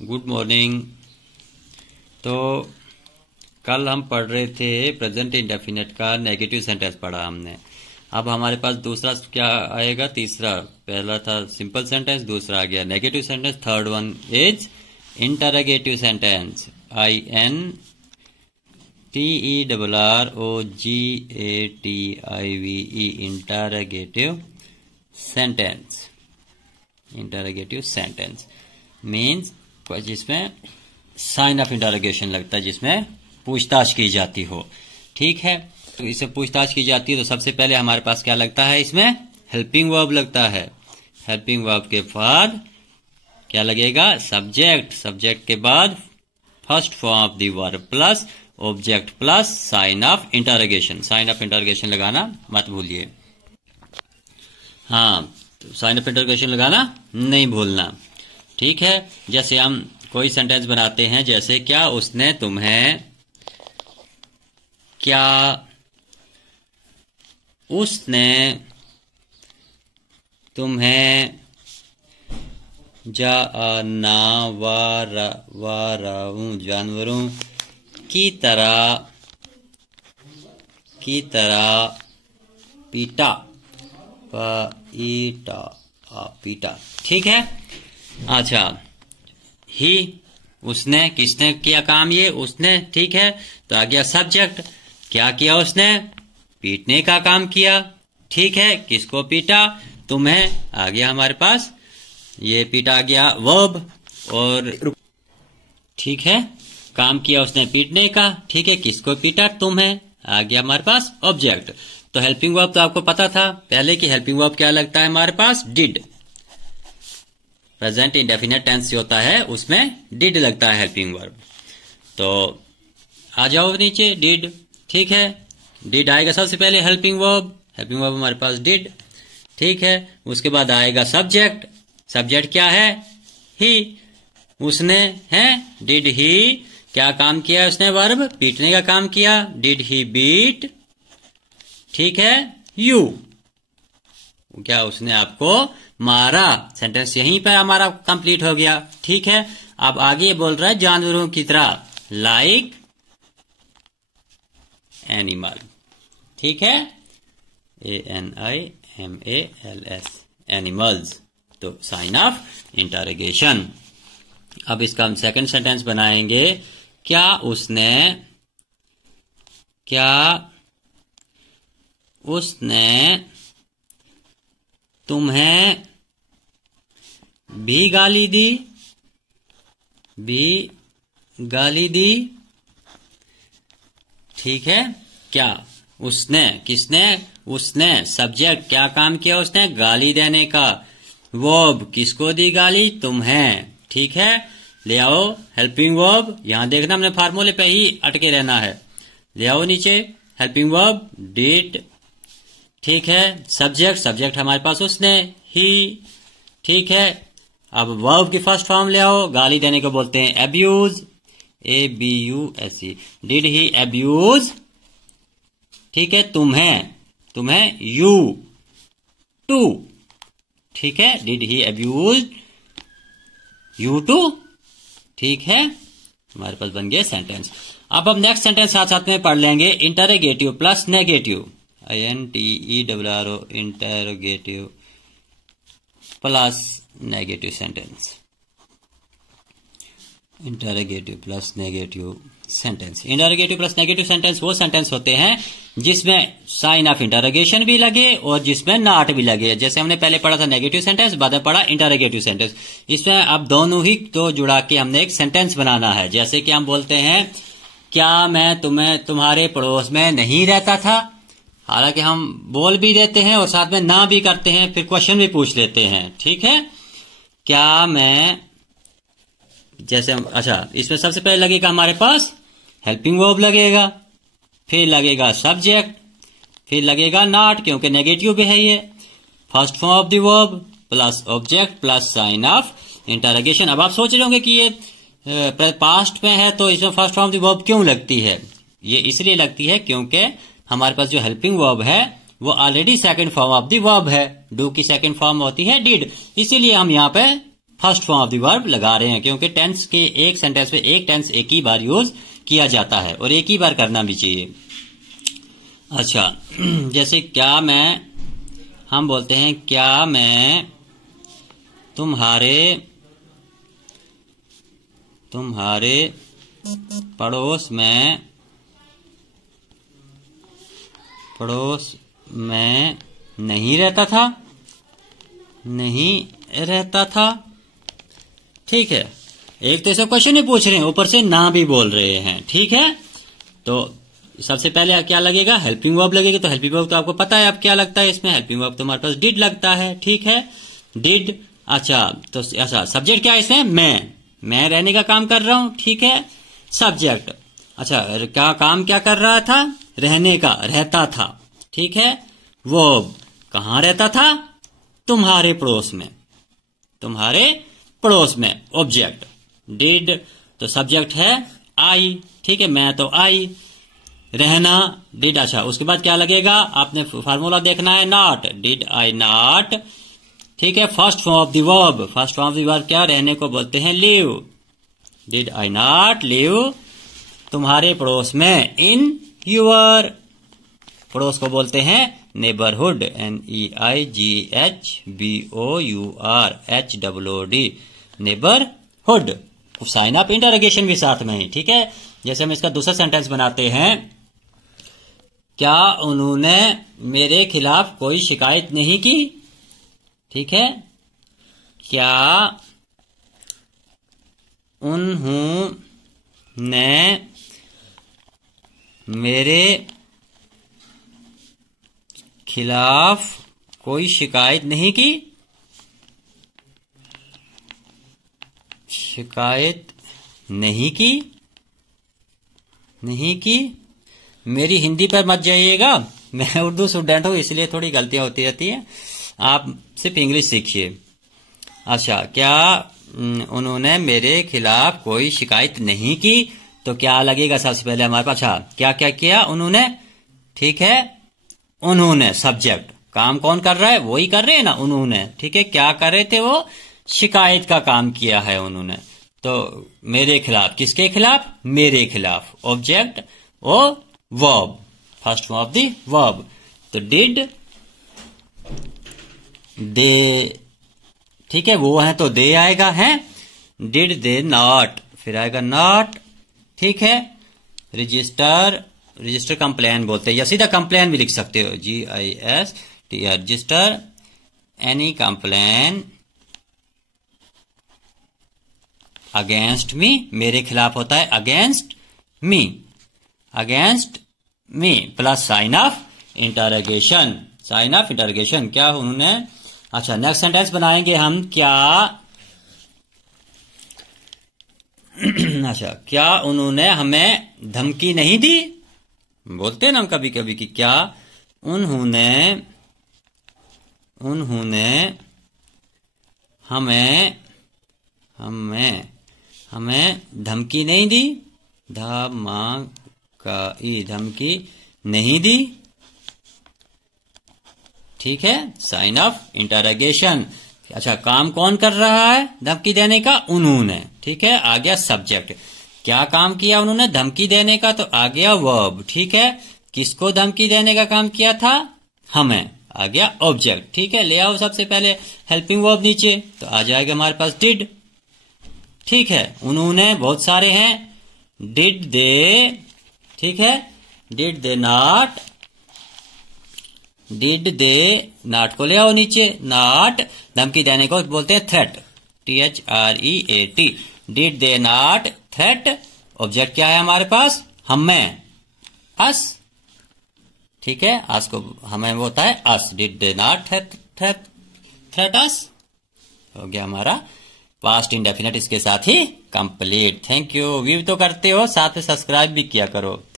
Good morning. तो कल हम पढ़ रहे थे प्रेजेंट इंडेफिनिट का नेगेटिव सेंटेंस पढ़ा हमने। अब हमारे पास दूसरा क्या आएगा, तीसरा। पहला था सिंपल सेंटेंस, दूसरा आ गया negative sentence, third one is interrogative sentence. INTERROGATIVE interrogative sentence. Interrogative sentence means जिसमें साइन ऑफ इंटरोगेशन लगता है, जिसमें पूछताछ की जाती हो। ठीक है, तो इससे पूछताछ की जाती है तो सबसे पहले हमारे पास क्या लगता है, इसमें हेल्पिंग वर्ब लगता है। हेल्पिंग वर्ब के बाद क्या लगेगा, सब्जेक्ट। सब्जेक्ट के बाद first form of the verb plus object plus sign of interrogation. Sign of interrogation लगाना मत भूलिए। हाँ, तो साइन ऑफ इंटरोगेशन लगाना नहीं भूलना। ठीक है, जैसे हम कोई सेंटेंस बनाते हैं, जैसे क्या उसने तुम्हें, क्या उसने तुम्हें जानवरों की तरह पीटा। पीटा। ठीक है। अच्छा, ही उसने, किसने किया काम, ये उसने। ठीक है, तो आ गया सब्जेक्ट। क्या किया उसने, पीटने का काम किया। ठीक है, किसको पीटा, तुम्हें। आ गया हमारे पास ये पीटा, आ गया वर्ब। और ठीक है, काम किया उसने पीटने का। ठीक है, किसको पीटा, तुम्हें। आ गया हमारे पास ऑब्जेक्ट। तो हेल्पिंग वर्ब तो आपको पता था पहले कि हेल्पिंग वर्ब क्या लगता है हमारे पास, डिड। प्रेजेंट इंडेफिनिट टेंस जो होता है उसमें डिड लगता है हेल्पिंग वर्ब। तो आ जाओ नीचे, डिड। ठीक है, डिड आएगा सबसे पहले हेल्पिंग वर्ब। हेल्पिंग वर्ब हमारे पास डिड। ठीक है, उसके बाद आएगा सब्जेक्ट। सब्जेक्ट क्या है, ही। उसने है, डिड ही। क्या काम किया उसने, वर्ब, पीटने का काम किया। Did he beat. ठीक है, यू। क्या उसने आपको मारा। सेंटेंस यहीं पर हमारा कंप्लीट हो गया। ठीक है, अब आगे बोल रहा है जानवरों की तरह, लाइक एनिमल। ठीक है, ANIMALS, एनिमल्स। तो साइन ऑफ इंटरोगेशन। अब इसका हम सेकंड सेंटेंस बनाएंगे। क्या उसने तुम्हें भी गाली दी। ठीक है, क्या उसने, किसने, उसने। सब्जेक्ट, क्या काम किया उसने, गाली देने का। वर्ब, किसको दी गाली, तुम्हें। ठीक है, ले आओ हेल्पिंग वर्ब। यहां देखना हमने फार्मूले पे ही अटके रहना है। ले आओ नीचे हेल्पिंग वर्ब, डिड। ठीक है, सब्जेक्ट हमारे पास उसने, ही। ठीक है, अब वर्ब की फर्स्ट फॉर्म ले आओ। गाली देने को बोलते हैं abuse, ABUSE। Did he abuse. ठीक है, तुम्हें यू टू। ठीक है, did he abuse you too. ठीक है, हमारे पास बन गया सेंटेंस। अब हम नेक्स्ट सेंटेंस साथ साथ में पढ़ लेंगे। Interrogative plus negative, INTERRO interrogative plus negative sentence. Interrogative plus negative sentence. Interrogative plus negative sentence वो सेंटेंस होते हैं जिसमें साइन ऑफ इंटरोगेशन भी लगे और जिसमें नॉट भी लगे। जैसे हमने पहले पढ़ा था नेगेटिव सेंटेंस, बाद में पढ़ा इंटरोगेटिव सेंटेंस। इसमें अब दोनों ही तो जुड़ा के हमने एक सेंटेंस बनाना है। जैसे कि हम बोलते हैं, क्या मैं तुम्हारे पड़ोस में नहीं रहता था। हालांकि हम बोल भी देते हैं और साथ में ना भी करते हैं, फिर क्वेश्चन भी पूछ लेते हैं। ठीक है, क्या मैं, जैसे अच्छा, इसमें सबसे पहले लगेगा हमारे पास हेल्पिंग वर्ब लगेगा, फिर लगेगा सब्जेक्ट, फिर लगेगा नॉट क्योंकि नेगेटिव भी है ये। First form of the verb plus object plus sign of interrogation. अब आप सोच रहे होंगे कि ये पास्ट में है तो इसमें first form of the verb क्यों लगती है। ये इसलिए लगती है क्योंकि हमारे पास जो हेल्पिंग वर्ब है वो already second form of the verb है। डू की सेकंड फॉर्म होती है डिड, इसीलिए हम यहाँ पे first form of the verb लगा रहे हैं, क्योंकि टेंस के एक सेंटेंस में एक टेंस एक ही बार यूज किया जाता है और एक ही बार करना भी चाहिए। अच्छा, जैसे क्या मैं, हम बोलते हैं क्या मैं तुम्हारे पड़ोस में नहीं रहता था। ठीक है, एक तो ऐसा क्वेश्चन ही पूछ रहे हैं, ऊपर से ना भी बोल रहे हैं। ठीक है, तो सबसे पहले क्या लगेगा, हेल्पिंग वर्ब लगेगा। तो हेल्पिंग वर्ब तो आपको पता है अब क्या लगता है इसमें, हेल्पिंग वर्ब तो हमारे पास डिड लगता है। ठीक है, डिड। अच्छा, तो अच्छा सब्जेक्ट क्या है इसमें, मैं रहने का काम कर रहा हूं। ठीक है, सब्जेक्ट। अच्छा, क्या काम क्या कर रहा था, रहने का, रहता था। ठीक है, वर्ब कहां रहता था, तुम्हारे पड़ोस में। ऑब्जेक्ट डिड, तो सब्जेक्ट है आई। ठीक है, मैं तो आई, रहना डिड। अच्छा, उसके बाद क्या लगेगा, आपने फार्मूला देखना है, नॉट, डिड आई नॉट। ठीक है, first form of the verb क्या, रहने को बोलते हैं live, did I not live तुम्हारे पड़ोस में, इन यूर, पड़ोस को बोलते हैं neighbourhood, NEIGHBOURHOOD, neighbourhood. Sign up interrogation भी साथ में ही। ठीक है, जैसे हम इसका दूसरा सेंटेंस बनाते हैं, क्या उन्होंने मेरे खिलाफ कोई शिकायत नहीं की। ठीक है, क्या उन्होंने मेरे खिलाफ कोई शिकायत नहीं की, नहीं की। मेरी हिंदी पर मत जाइएगा, मैं उर्दू स्टूडेंट हूं इसलिए थोड़ी गलतियां होती रहती हैं, आप सिर्फ इंग्लिश सीखिए। अच्छा, क्या उन्होंने मेरे खिलाफ कोई शिकायत नहीं की, तो क्या लगेगा सबसे पहले हमारे पास, अच्छा क्या क्या किया उन्होंने। ठीक है, उन्होंने सब्जेक्ट, काम कौन कर रहा है, वो ही कर रहे हैं ना, उन्होंने। ठीक है, क्या कर रहे थे वो, शिकायत का काम किया है उन्होंने। तो मेरे खिलाफ, किसके खिलाफ, मेरे खिलाफ। ऑब्जेक्ट और verb, first form of the verb. तो डिड दे, ठीक है, वो है तो दे आएगा, है। डिड दे नॉट, फिर आएगा नॉट। ठीक है, रजिस्टर कंप्लेन बोलते हैं, या सीधा कंप्लेन भी लिख सकते हो, GISTR, register any complain against me, मेरे खिलाफ होता है against me plus sign of interrogation, क्या उन्होंने। अच्छा, नेक्स्ट सेंटेंस बनाएंगे हम, क्या अच्छा, क्या उन्होंने हमें धमकी नहीं दी, बोलते हैं ना हम कभी कभी कि क्या उन्होंने हमें धमकी नहीं दी, धमकी नहीं दी। ठीक है, साइन ऑफ इंटरोगेशन। अच्छा, काम कौन कर रहा है धमकी देने का, उन्होंने। ठीक है, आ गया सब्जेक्ट, क्या काम किया उन्होंने, धमकी देने का, तो आ गया वर्ब। ठीक है, किसको धमकी देने का काम किया था, हमें, आ गया ऑब्जेक्ट। ठीक है, ले आओ सबसे पहले हेल्पिंग वर्ब नीचे, तो आ जाएगा हमारे पास डिड। ठीक है, उन्होंने बहुत सारे हैं, डिड दे। ठीक है, डिड दे नॉट, को ले आओ नीचे, नॉट धमकी देने को बोलते हैं threat, THREAT, did they not threat. Object क्या है हमारे पास, हमें, अस। ठीक है, अस को हमें वो होता है अस, डिड दे नॉट थ्रेट अस। हो गया हमारा पास्ट इंडेफिनिट इसके साथ ही कंप्लीट। Thank you. व्यू तो करते हो, साथ में सब्सक्राइब भी किया करो।